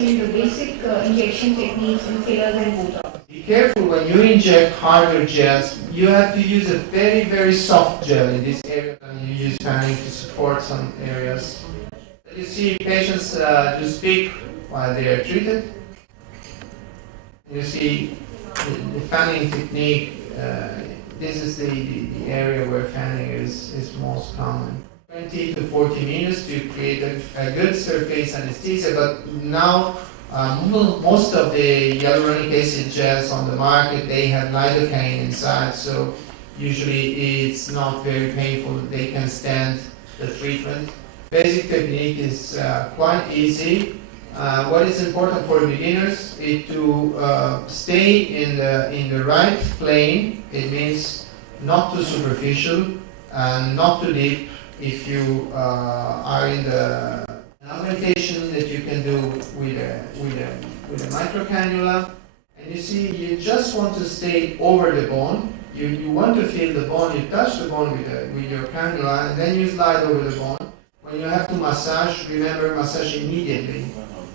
the basic injection techniques in fillers and Botox. Be careful when you inject harder gels. You have to use a very, very soft gel in this area, and you use fanning to support some areas. You see patients do speak while they are treated. You see the fanning technique. This is the area where fanning is most common. 20 to 40 minutes to create a good surface anesthesia, but now most of the hyaluronic acid gels on the market, they have lidocaine inside, so usually it's not very painful. They can stand the treatment. Basic technique is quite easy. What is important for beginners is to stay in the right plane. It means not too superficial and not too deep. If you are in the augmentation that you can do with a microcannula, and you see, you just want to stay over the bone. You want to feel the bone. You touch the bone with your cannula, and then you slide over the bone. When you have to massage, remember, massage immediately.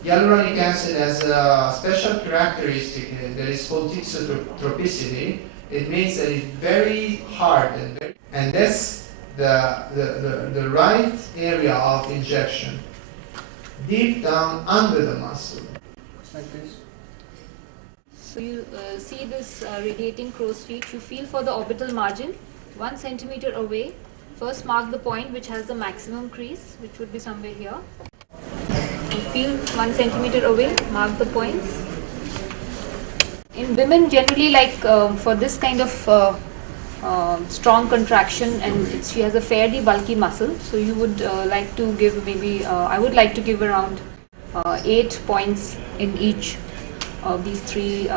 Hyaluronic acid has a special characteristic that is called thixotropicity. It means that it's very hard, and that's the right area of injection, deep down under the muscle. Like this. So you see this radiating crow's feet. You feel for the orbital margin, 1 centimeter away. First mark the point which has the maximum crease, which would be somewhere here. You feel 1 centimeter away, mark the points. In women generally, like for this kind of strong contraction, and she has a fairly bulky muscle, so you would like to give maybe, I would like to give around 8 points in each of these 3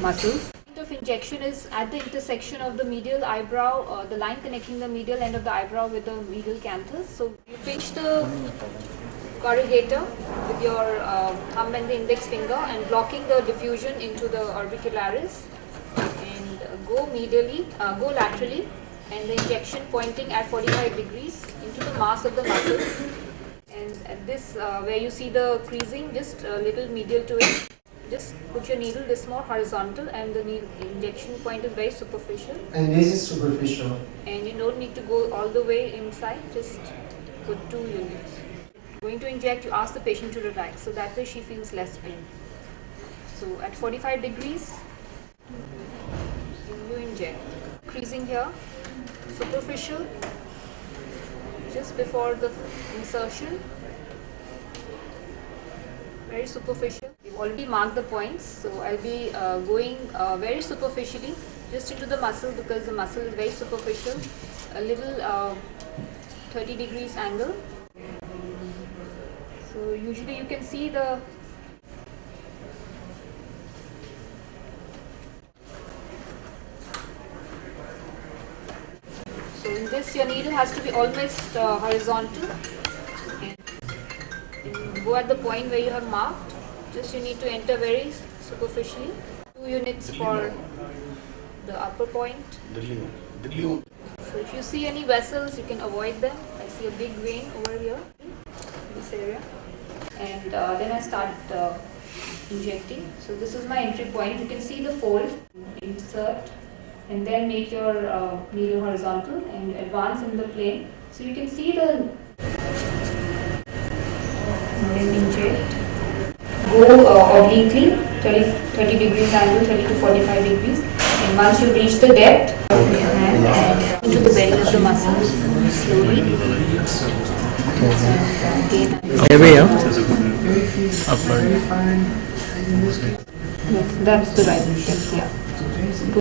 muscles. The point of injection is at the intersection of the medial eyebrow, the line connecting the medial end of the eyebrow with the medial canthus. So you pinch the corrugator with your thumb and the index finger and blocking the diffusion into the orbicularis, and go medially, go laterally, and the injection pointing at 45 degrees into the mass of the muscle. And at this, where you see the creasing, just a little medial to it, just put your needle this more horizontal, and the injection point is very superficial. And this is superficial. And you don't need to go all the way inside, just put 2 units. Going to inject, you ask the patient to relax, so that way she feels less pain. So at 45 degrees, you inject. Creasing here, superficial, just before the insertion, very superficial. We've already marked the points, so I'll be going very superficially just into the muscle, because the muscle is very superficial. A little 30 degrees angle. So usually you can see the in this, your needle has to be almost horizontal, and go at the point where you have marked. Just you need to enter very superficially. 2 units for the upper point. So if you see any vessels, you can avoid them. I see a big vein over here, this area, and then I start injecting. So this is my entry point. You can see the fold, insert, and then make your needle horizontal and advance in the plane. So you can see the, and then inject. Go obliquely, 30 degrees angle, 30 to 45 degrees. And once you reach the depth of your hand and into the belly of the muscle, slowly. Heavy, Yes, that's the right shape, yeah.